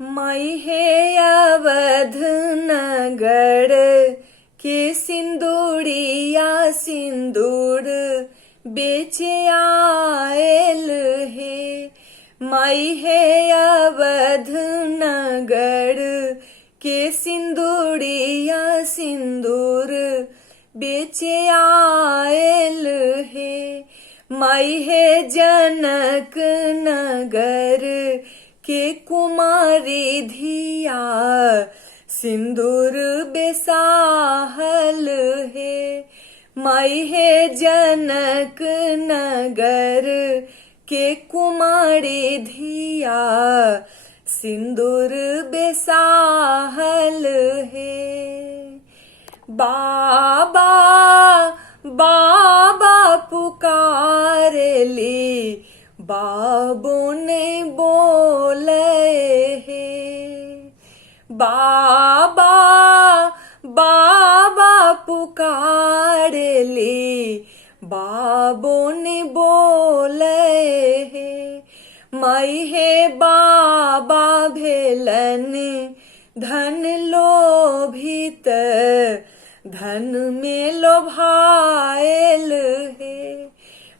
माई है अवध नगर के सिंदूरिया सिंदूर बेचे आयल है। माई है अवध नगर के सिंदूरिया सिंदूर बेचे आयल है। माई है जनक नगर के कुमारी धिया सिंदूर बेसाहल है। माई है जनक नगर के कुमारी धिया सिंदूर बेसाहल है। बाबा बाबा पुकारली बाबू ने बोले है। बाबा बाबा पुकारली बाबू ने बोले है। माई है बाबा भेलन धन लोभित धन में लोभायल है।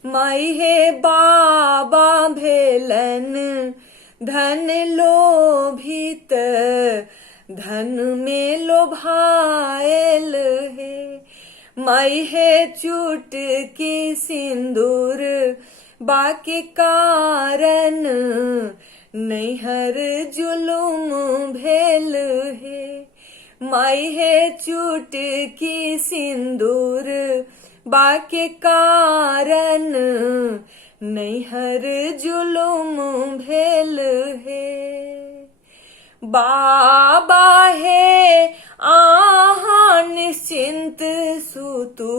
माई है बाबा भेलन धन लोभित धन में लोभायल है। माई है चुटकी सिंदूर बाके कारण नैहर जुलुम भेल है। माई है चुटकी सिंदूर बाके कारण नैहर जुलुम भेल है। बाबा है आहा निश्चिंत सुतु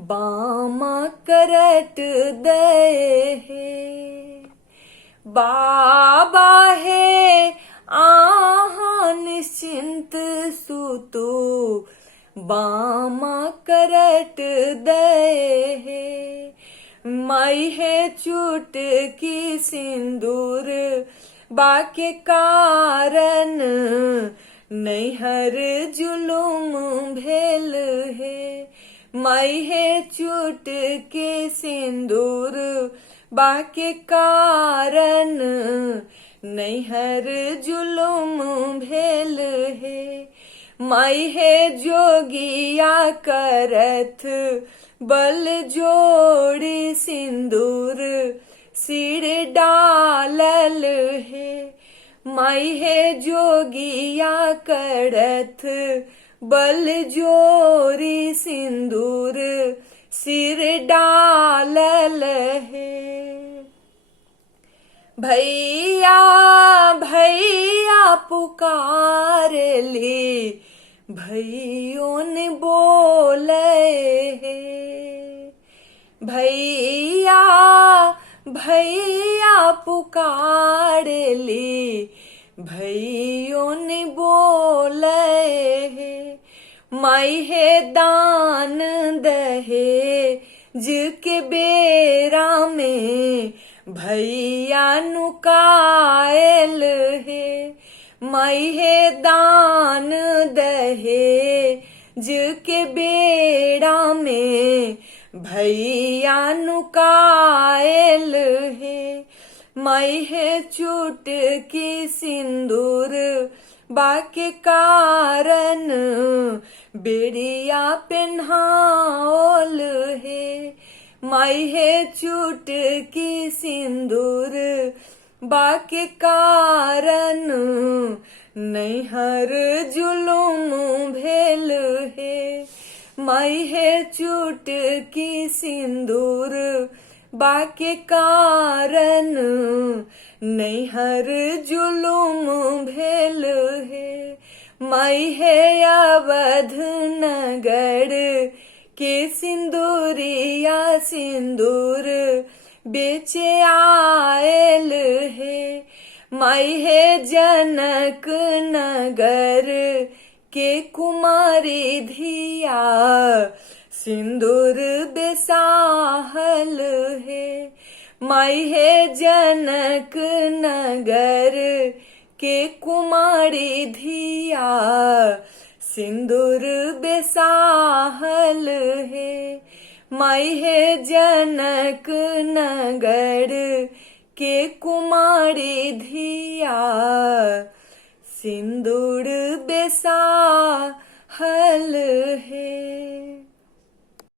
बामा करट दे है। बाबा है आहा निश्चिंत सुतु बामा करट दे है। माई है चुटकी सिंदूर बाके कारण नैहर जुलुम भेल है। माई है चुटकी सिंदूर बाके कारण नैहर जुलुम भेल है। माई है जोगिया करथ बल जोड़ी सिंदूर सिर डालल है। माई है जोगिया करथ बल जोड़ी सिंदूर सिर डालल है। भैया भैया पुकारली भैयों ने बोले है। भैया भैया पुकारली भैयों ने बोले है। माई है दान दहेज के बेरा में भैया नुकायल है। माई है दान दहेज के बेड़ा में भैया नुकायल है। माई है चुटकी सिंदूर बाके कारण बेड़िया पेन्हाओल है। माई है चुटकी सिंदूर बाके कारण नैहर जुलुम भेल है। माई है चुटकी सिंदूर बाके कारण नैहर जुलुम भेल है। माई है अवध नगर के सिंदूरिया सिंदूर बेचे आयल है। माई है जनक नगर के कुमारी धिया सिंदूर बेसाहल है। माई है जनक नगर के कुमारी धिया सिंदूर बेसाहल है। माई है जनक नगर के कुमारी धिया सिंदूर बेसाहल है।